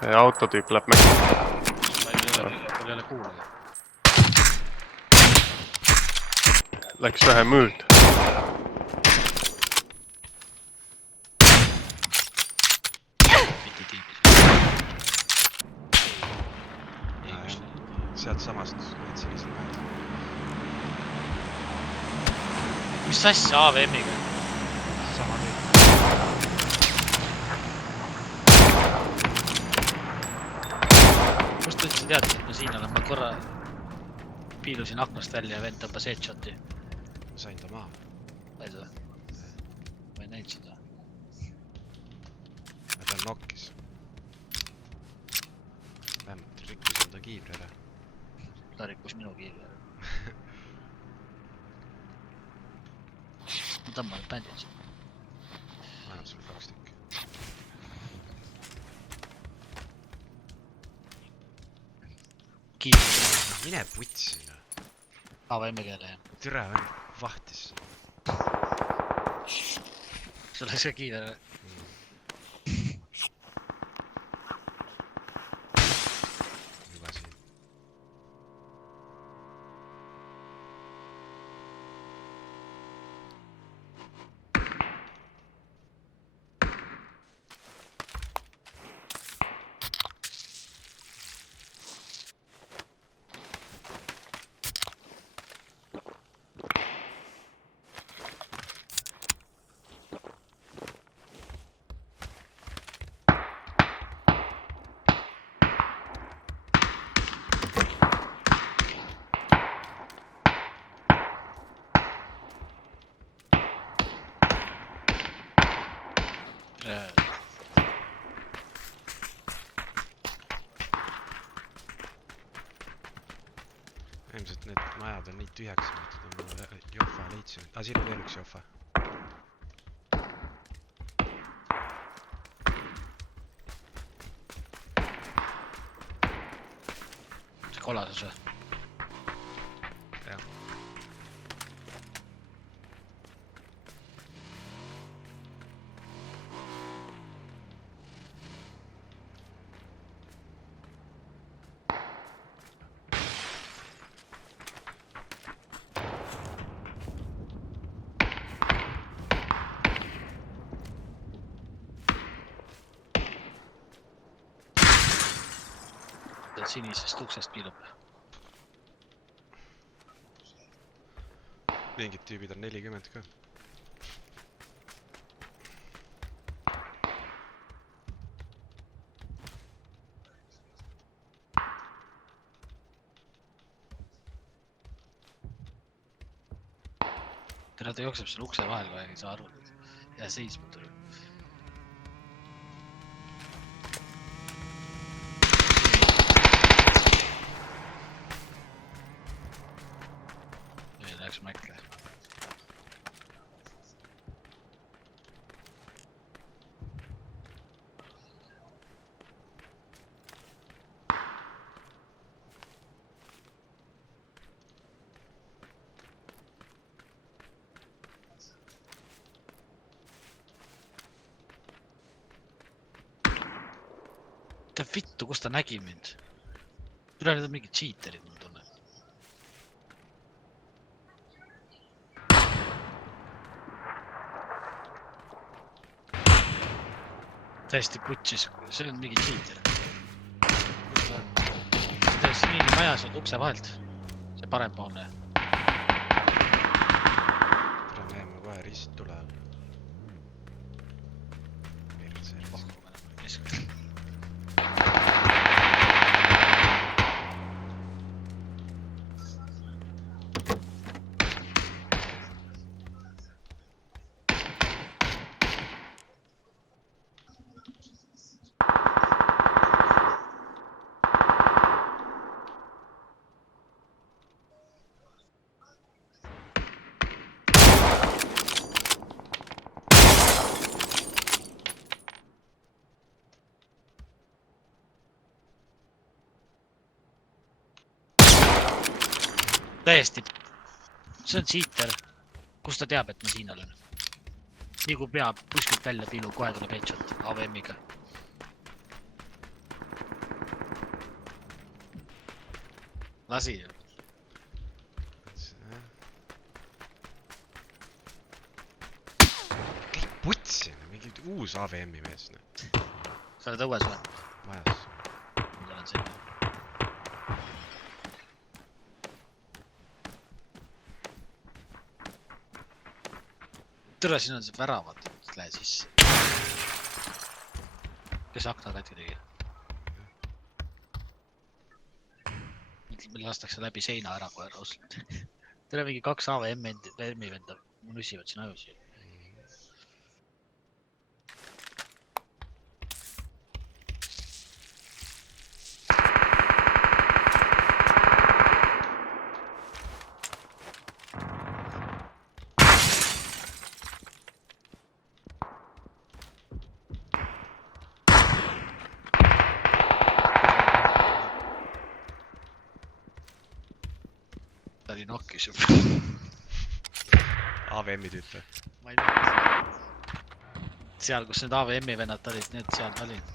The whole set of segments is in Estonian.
see autotüüp läheb mägi. Mul ei ole kuulda. Läks vähe mööd. Mitte tiibis. Sealt samast võtsin lihtsalt mäed. Mis asja AVM-iga? Sama tüüp. Kust te üldse teadsid, et ma siin olen? Ma korra piilusin aknast välja ja vend tõmbas headshoti. Sain ta maha. Vaid või? Ma ei näinud seda. Ja ta nokkis. Vähemalt rikkus enda kiivri ära. Ta rikkus minu kiivri. Ma tõmban bändid. Ainult sul 2 tükki. Kiivri. Mine putsi. AVM-i keele jah. Türa vend vahtis. Sul läks ka kiiver. Juba siin. Ilmselt need majad on nii tühjaks muutud, ma Joffa leidsin. Siin on veel üks Joffa. See kolases või? Jah. Sinisest uksest piilub. Mingid tüübid on 40 ka. Tere, ta jookseb selle ukse vahel, kui ei saa aru. Ja seisma tuli. Läks mäkke. Mida vittu, kus ta nägi mind? Üle need on mingid cheaterid, mul tunne. Täiesti putsis, see on mingi cheater. Täiesti mingi majas on ukse vahelt. See parempoolne. Tere, me jääme kohe rist tuleb. Täiesti. See on cheater. Kus ta teab, et ma siin olen? Nii kui peab kuskilt välja piilu, kohe tuleb headshot AVM-iga. Lasi ju. Kõik putsi, mingi uus AVM-i mees. Sa oled õues või? Majas. Ma olen siin. Tere, siin on see väravad, lähe sisse. Kes akna katki tegi? Meil lastakse läbi seina ära kohe rausselt. Tere, mingi 2 AVM-i venda. Mul nüsivad siin ajusi. Ta oli nokkis juba. AVM-i tüüpe. Ma ei tea. Seal, kus need AVM-i vennad olid, need seal olid.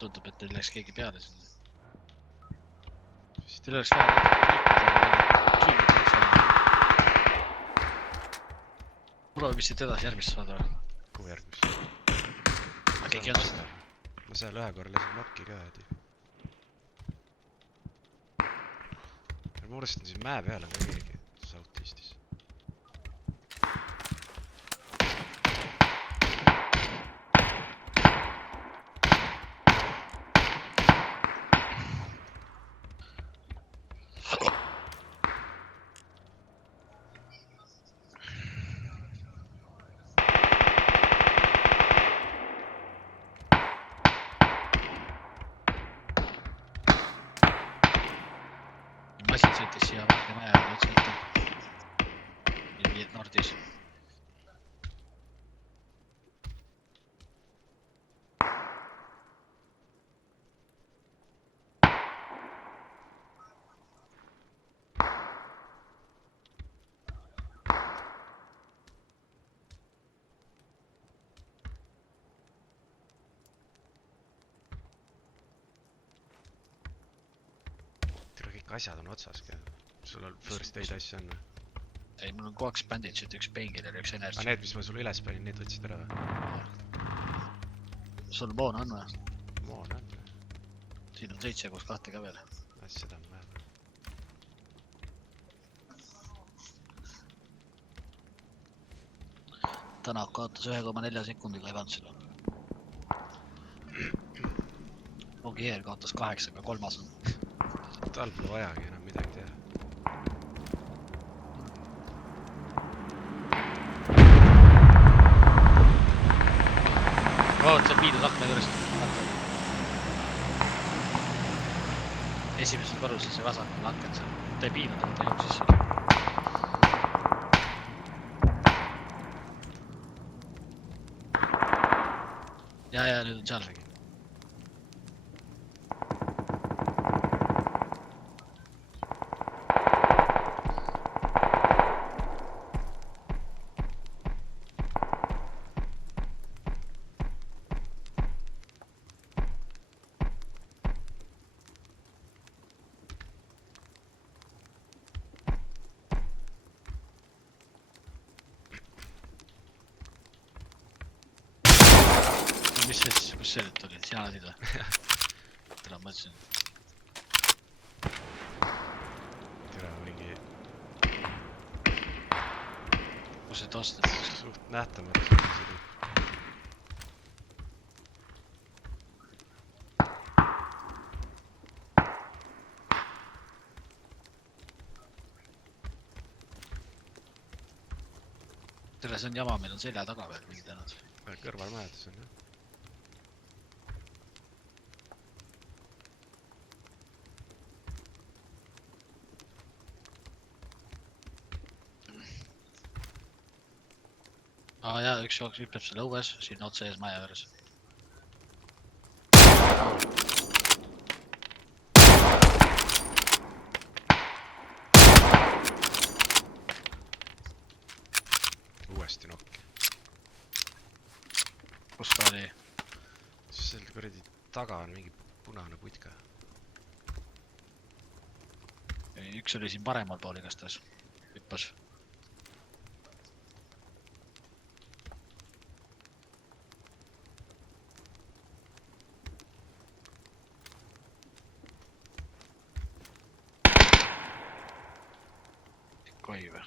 Tundub, et neil läks keegi peale sinna. Teil oleks vaja kiinni tuleks vaja. Proovib vist siit edasi järgmist saada või? Kuhu järgmis? Keegi on seda. Ma seal ühe korra lasin nokki ka ädi. Ma arvestan siin mäe peal on ka keegi Southeastis. Masin sõitis siia valge maja ja otsa ette. Ja Nordis. Kõik asjad on otsas ka. Sul on first aid asja on või? Ei, mul on 2 banditsit, 1 painkiller ja 1 energy. Aga need, mis ma sulle üles panin, need võtsid ära või? Sul moon on või? Moon on või? Siin on 7 koos 2 ka veel. Seda on vähem. Tänak kaotas 1,4 sekundiga Evansile. Ogier kaotas 8, aga 3 on. Tal pole vajagi enam midagi teha. Oot, see on piidus akna juurest. Esimeses korruses see vasakul akent seal. Ta ei piinud, ta jooksis seal. Ja, nüüd on seal. Mis see siis, kus see nüüd oli? Sina lasid või? Täna mõtlesin. Tere, mingi... Kus see toostad? Suht nähtamatu. Tere, see on jama, meil on selja taga veel mingi tänad. Kõrvalmajadus on jah. Jaa, üks jooks hüppeb seal õues, siin otsa ees maja juures. Uuesti nokki. kus ta oli? Seal kuradi taga on mingi punane putka. Üks oli siin paremal pool igastahes. Hüppas. Koi või?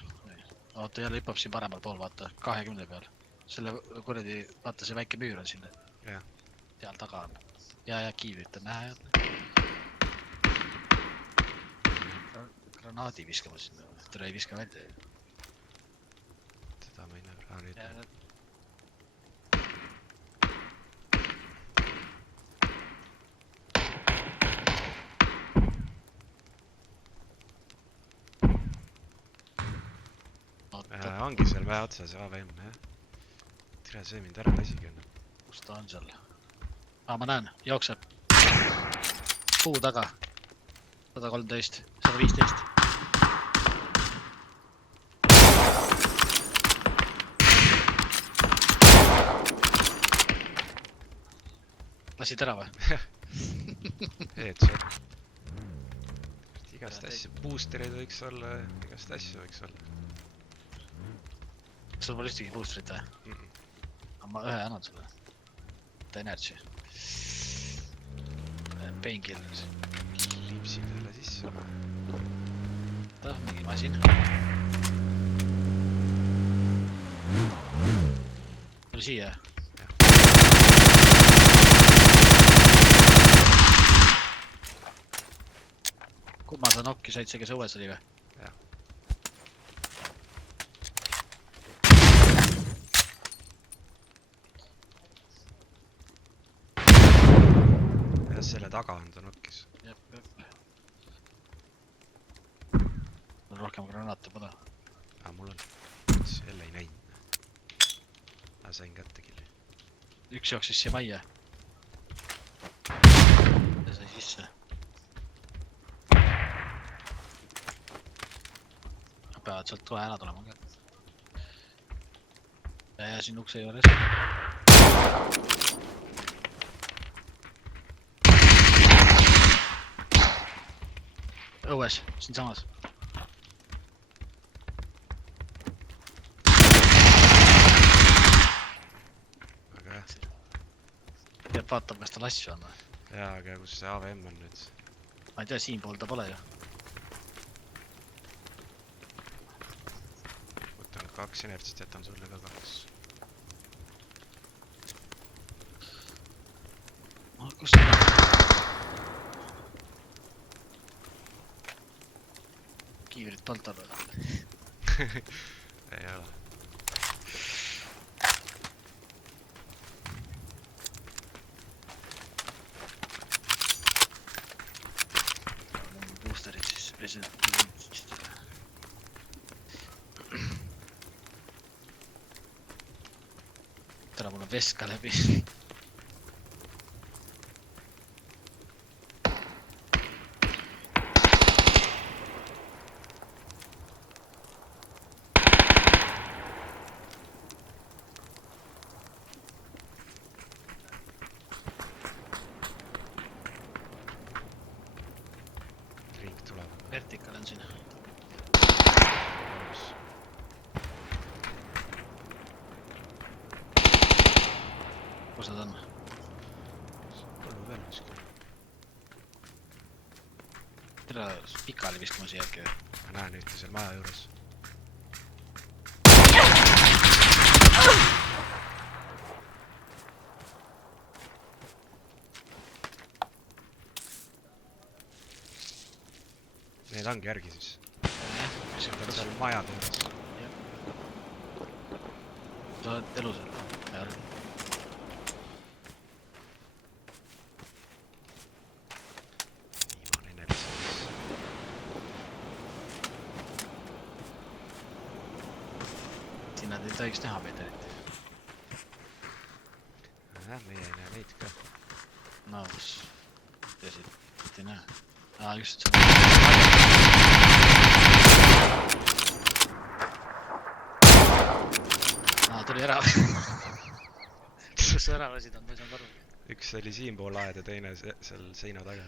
Oota, jälle hüppab siin paremal pool, vaata. 20 peal. Selle kuradi, vaata see väike müür on siin. Jah. Seal taga on. Ja kiivrit on näha jälle. Granaadi viskama sinna. Tere ei viska välja. Seda ma ei näe. Nüüd. Ongi seal vähe otsas AVM, jah. Tere, see mind ära lasigi enne. Kus ta on seal? Ma näen, jookseb. Puu taga. 113, 115. Lasid ära või? Headshot. Igast asju, boosterid võiks olla, igast asju võiks olla. Sul pole ühtegi boosterit või? Aga ma ühe annan sulle. Ta energy. Painkillers. Lipsid jälle sisse. Ta mingi masin. Tuli siia. Kumma sa nokki said see, kes õues oli või? Jah. Ja selle taga on ta nokkis. Jep. Mul rohkem granaate pole. Mul on. Jälle ei näinud. Sain kätte killi. Üks jooksis siia majja. Ja sai sisse. Peavad sealt kohe ära tulema ka. Ja siin ukse juures. Õues, siin samas. Aga jah. Peab vaatama, kas tal asju on või? Jaa, aga kus see AVM on nüüd? Ma ei tea, siin pool ta pole ju. Võtan 2 energist, jätan sulle ka 2. Kus ta on? Kiivrit polnud all. Ei ole. Boosterid siis president. Täna mul on veska läbi. Ring tuleb. Vertikal on siin. Kus nad on? Põllu peal kuskil. Tere pikali viskama siia äkki või? Ma näen ühte seal maja juures. Need ongi järgi siis. Mis on seal majade juures. Sa oled elus veel? Viimane energis. Siin nad ei tohiks näha meid eriti. Meie ei näe neid ka. No kus? Ja siit ei näe. Just see. Tuli ära. kus sa ära lasid on, ma ei saanud aru. üks oli siinpool aeda, teine seal seina taga.